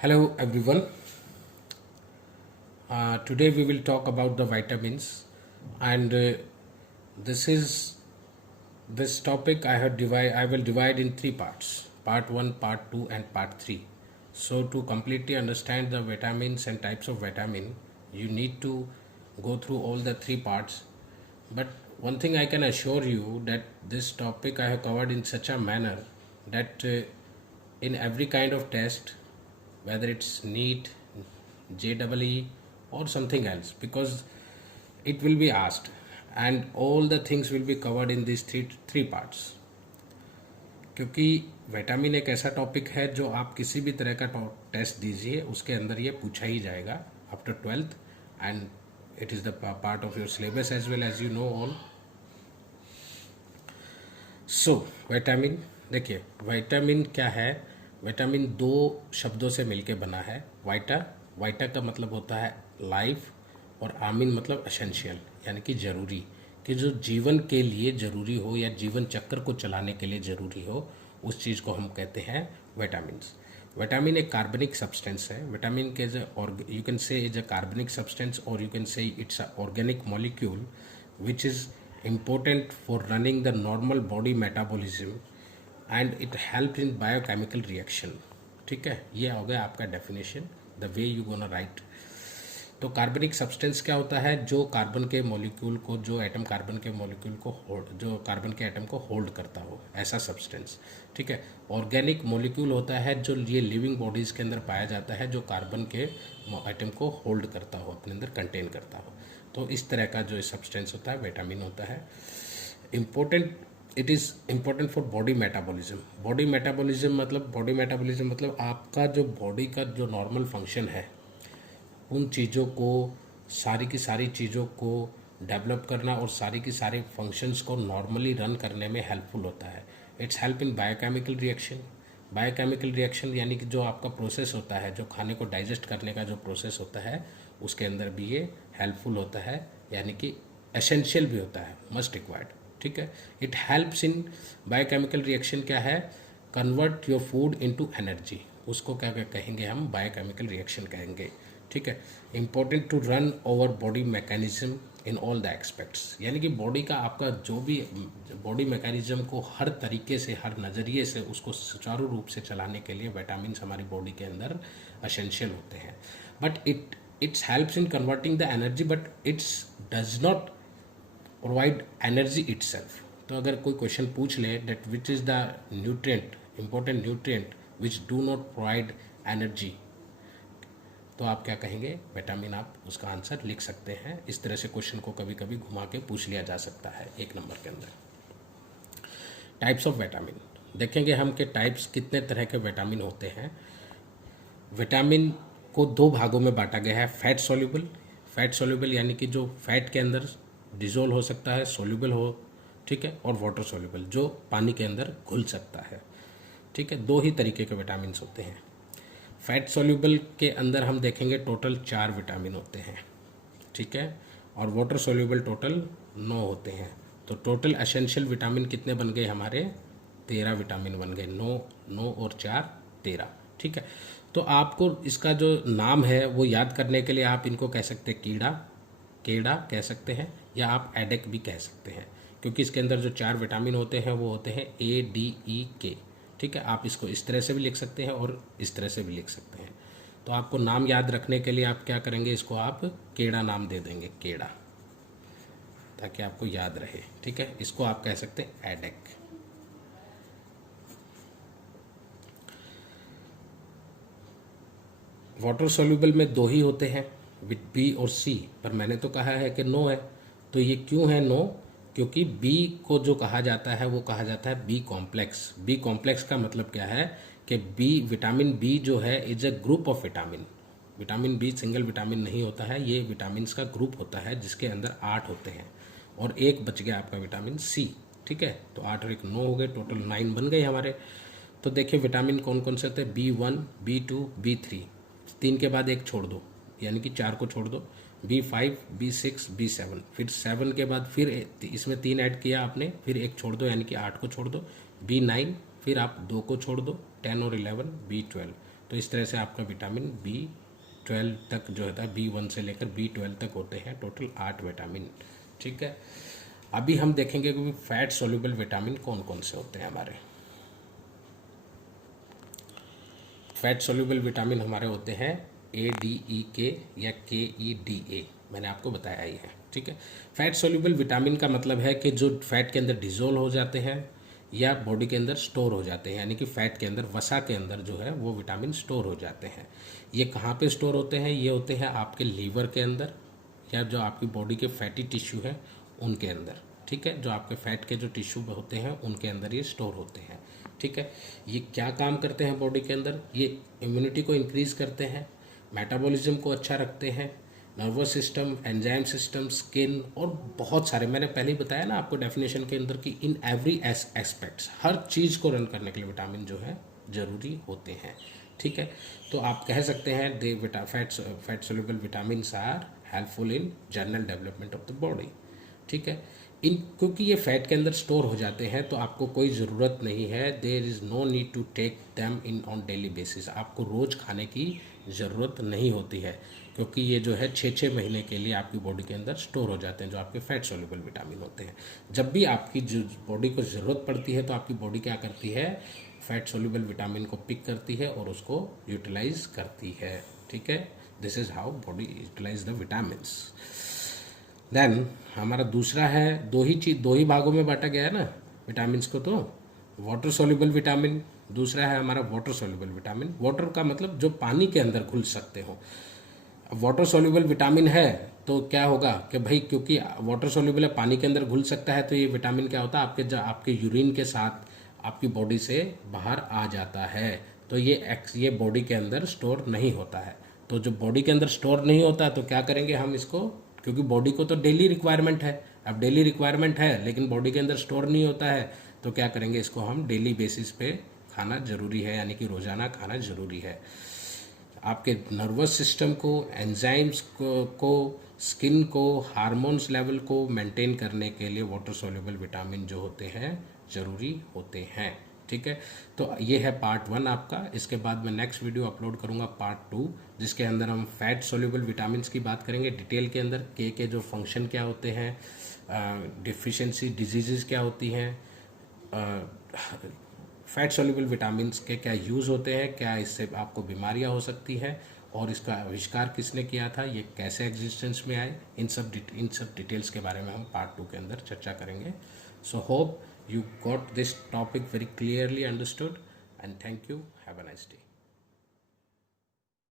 Hello everyone. Today we will talk about the vitamins, and this is this topic I will divide in three parts: part one, part two, and part three. So to completely understand the vitamins and types of vitamin, you need to go through all the three parts. But one thing I can assure you that this topic I have covered in such a manner that in every kind of test, whether it's NEET, JEE, or something else, because it will be asked, and all the things will be covered in these three parts. क्योंकि vitamin एक ऐसा topic है जो आप किसी भी तरह का टेस्ट दीजिए उसके अंदर ये पूछा ही जाएगा after 12th, and it is the part of your syllabus as well as you know all. So vitamin, देखिए विटामिन क्या है. विटामिन दो शब्दों से मिलके बना है. वाइटा का मतलब होता है लाइफ, और आमिन मतलब एसेंशियल, यानी कि ज़रूरी, कि जो जीवन के लिए ज़रूरी हो या जीवन चक्र को चलाने के लिए ज़रूरी हो, उस चीज़ को हम कहते हैं विटामिन्स. विटामिन एक कार्बनिक सब्सटेंस है. विटामिन के you can say is a कार्बनिक सब्सटेंस, और you can say it's a organic molecule which is important for running the normal body metabolism and it helps in biochemical reaction. ठीक है, ये हो गया आपका definition, the way you gonna right. तो कार्बनिक सब्सटेंस क्या होता है? जो कार्बन के मॉलिक्यूल को, जो एटम कार्बन के मॉलिक्यूल को जो कार्बन के एटम को होल्ड करता हो, ऐसा सब्सटेंस. ठीक है. ऑर्गेनिक मॉलिक्यूल होता है जो ये लिविंग बॉडीज़ के अंदर पाया जाता है, जो कार्बन के एटम को होल्ड करता हो, अपने अंदर कंटेन करता हो. तो इस तरह का जो सब्सटेंस होता है विटामिन होता है. It is important for body metabolism. Body metabolism मतलब आपका जो बॉडी का जो नॉर्मल फंक्शन है, उन चीज़ों को, सारी की सारी चीज़ों को डेवलप करना और सारी की सारी फंक्शंस को नॉर्मली रन करने में हेल्पफुल होता है. It's help in biochemical reaction. Biochemical reaction यानी कि जो आपका प्रोसेस होता है, जो खाने को डाइजेस्ट करने का जो प्रोसेस होता है, उसके अंदर भी ये हेल्पफुल होता है, यानी कि एसेंशियल भी होता है, मस्ट रिक्वायर्ड. ठीक है. It helps in biochemical reaction. क्या है? Convert your food into energy. उसको क्या कहेंगे हम? बायोकेमिकल रिएक्शन कहेंगे. ठीक है. Important to run over body mechanism in all the aspects, यानी कि बॉडी का आपका जो भी बॉडी मैकेनिज्म को हर तरीके से, हर नज़रिए से उसको सुचारू रूप से चलाने के लिए विटामिन हमारी बॉडी के अंदर एसेंशियल होते हैं. But it helps in converting the energy, but it does not provide energy itself. तो अगर कोई क्वेश्चन पूछ ले that which is the nutrient, important nutrient which do not provide energy, तो आप क्या कहेंगे? विटामिन. आप उसका आंसर लिख सकते हैं. इस तरह से क्वेश्चन को कभी कभी घुमा के पूछ लिया जा सकता है एक नंबर के अंदर. टाइप्स ऑफ विटामिन देखेंगे हम कि टाइप्स कितने तरह के विटामिन होते हैं. विटामिन को दो भागों में बांटा गया है. फैट सोल्यूबल यानी कि जो फैट के अंदर डिजोल्व हो सकता है, सोल्यूबल हो. ठीक है. और वाटर सोल्यूबल जो पानी के अंदर घुल सकता है. ठीक है. दो ही तरीके के विटामिन होते हैं. फैट सोल्यूबल के अंदर हम देखेंगे टोटल 4 विटामिन होते हैं. ठीक है. और वाटर सोल्यूबल टोटल 9 होते हैं. तो टोटल एसेंशियल विटामिन कितने बन गए हमारे? 13 विटामिन बन गए. 9 और 4 13. ठीक है. तो आपको इसका जो नाम है वो याद करने के लिए आप इनको कह सकते हैं केड़ा कह सकते हैं, या आप एडेक भी कह सकते हैं, क्योंकि इसके अंदर जो 4 विटामिन होते हैं वो होते हैं ADEK. ठीक है. आप इसको इस तरह से भी लिख सकते हैं और इस तरह से भी लिख सकते हैं. तो आपको नाम याद रखने के लिए आप क्या करेंगे? इसको आप केड़ा नाम दे देंगे, केड़ा, ताकि आपको याद रहे. ठीक है. इसको आप कह सकते हैं एडेक. वाटर सोल्यूबल में 2 ही होते हैं, विथ बी और सी, पर मैंने तो कहा है कि 9 है. तो ये क्यों है 9? क्योंकि बी को जो कहा जाता है वो कहा जाता है बी कॉम्प्लेक्स. बी कॉम्प्लेक्स का मतलब क्या है कि विटामिन बी जो है is a group of vitamin. Vitamin B single vitamin नहीं होता है, ये विटामिन का ग्रुप होता है जिसके अंदर 8 होते हैं, और एक बच गया आपका विटामिन सी. ठीक है. तो 8 और 1 9 हो गए, टोटल 9 बन गए हमारे. तो देखिए विटामिन कौन कौन से होते हैं? B1, B2, B3. 3 के बाद एक छोड़ दो, यानी कि 4 को छोड़ दो. B5, B6, B7. फिर 7 के बाद फिर इसमें 3 ऐड किया आपने, फिर एक छोड़ दो, यानी कि 8 को छोड़ दो. B9, फिर आप 2 को छोड़ दो, 10 और 11, B12. तो इस तरह से आपका विटामिन B12 तक जो होता है, B1 से लेकर B12 तक होते हैं, टोटल 8 विटामिन। ठीक है, अभी हम देखेंगे कि फैट सोल्यूबल विटामिन कौन कौन से होते हैं हमारे। फैट सोल्यूबल विटामिन हमारे होते हैं ADEK या KEDA, मैंने आपको बताया ही है। ठीक है, फैट सोल्यूबल विटामिन का मतलब है कि जो फैट के अंदर डिजोल्व हो जाते हैं या बॉडी के अंदर स्टोर हो जाते हैं, यानी कि फैट के अंदर, वसा के अंदर जो है वो विटामिन स्टोर हो जाते हैं। ये कहाँ पे स्टोर होते हैं? ये होते हैं आपके लीवर के अंदर या जो आपकी बॉडी के फैटी टिश्यू है उनके अंदर। ठीक है, जो आपके फैट के जो टिश्यू होते हैं उनके अंदर ये स्टोर होते हैं। ठीक है, ये क्या काम करते हैं बॉडी के अंदर? ये इम्यूनिटी को इंक्रीज करते हैं, मेटाबॉलिज्म को अच्छा रखते हैं, nervous system, enzyme system, skin और बहुत सारे, मैंने पहले ही बताया ना आपको डेफिनेशन के अंदर कि इन एवरी एस्पेक्ट्स, हर चीज़ को रन करने के लिए विटामिन जो है जरूरी होते हैं। ठीक है, तो आप कह सकते हैं they fat soluble vitamins are helpful in general development of the body. ठीक है, इन क्योंकि ये फैट के अंदर स्टोर हो जाते हैं तो आपको कोई ज़रूरत नहीं है, there is no need to take them in on daily basis, आपको रोज़ खाने की ज़रूरत नहीं होती है, क्योंकि ये जो है 6-6 महीने के लिए आपकी बॉडी के अंदर स्टोर हो जाते हैं, जो आपके फैट सोल्यूबल विटामिन होते हैं। जब भी आपकी जो बॉडी को ज़रूरत पड़ती है तो आपकी बॉडी क्या करती है? फैट सोल्यूबल विटामिन को पिक करती है और उसको यूटिलाइज करती है। ठीक है, this is how body utilize the vitamins. Then हमारा दूसरा है, दो ही भागों में बांटा गया है ना विटामिन्स को, तो वाटर सोल्यूबल विटामिन, दूसरा है हमारा वाटर सोल्यूबल विटामिन। वाटर का मतलब जो पानी के अंदर घुल सकते हो। वाटर सोल्यूबल विटामिन है तो क्या होगा कि भाई, क्योंकि वाटर सोल्यूबल है, पानी के अंदर घुल सकता है, तो ये विटामिन क्या होता है आपके यूरिन के साथ आपकी बॉडी से बाहर आ जाता है, तो ये बॉडी के अंदर स्टोर नहीं होता है। तो जो बॉडी के अंदर स्टोर नहीं होता तो क्या करेंगे हम इसको, क्योंकि बॉडी को तो डेली रिक्वायरमेंट है, अब डेली रिक्वायरमेंट है लेकिन बॉडी के अंदर स्टोर नहीं होता है, तो क्या करेंगे, इसको हम डेली बेसिस पे खाना जरूरी है, यानी कि रोजाना खाना जरूरी है। आपके नर्वस सिस्टम को, एंजाइम्स को, स्किन को, हार्मोन्स लेवल को मेंटेन करने के लिए वाटर सोल्यूबल विटामिन जो होते हैं जरूरी होते हैं। ठीक है, तो ये है पार्ट 1 आपका। इसके बाद मैं नेक्स्ट वीडियो अपलोड करूंगा पार्ट 2, जिसके अंदर हम फैट सोल्यूबल विटामिन की बात करेंगे डिटेल के अंदर, के जो फंक्शन क्या होते हैं, डिफिशिएंसी डिजीजेस क्या होती हैं, फैट सोल्यूबल विटामिन के क्या यूज़ होते हैं, क्या इससे आपको बीमारियां हो सकती हैं, और इसका आविष्कार किसने किया था, ये कैसे एग्जिस्टेंस में आए, इन सब डिटेल्स के बारे में हम पार्ट 2 के अंदर चर्चा करेंगे। So hope you got this topic very clearly understood, and thank you. Have a nice day.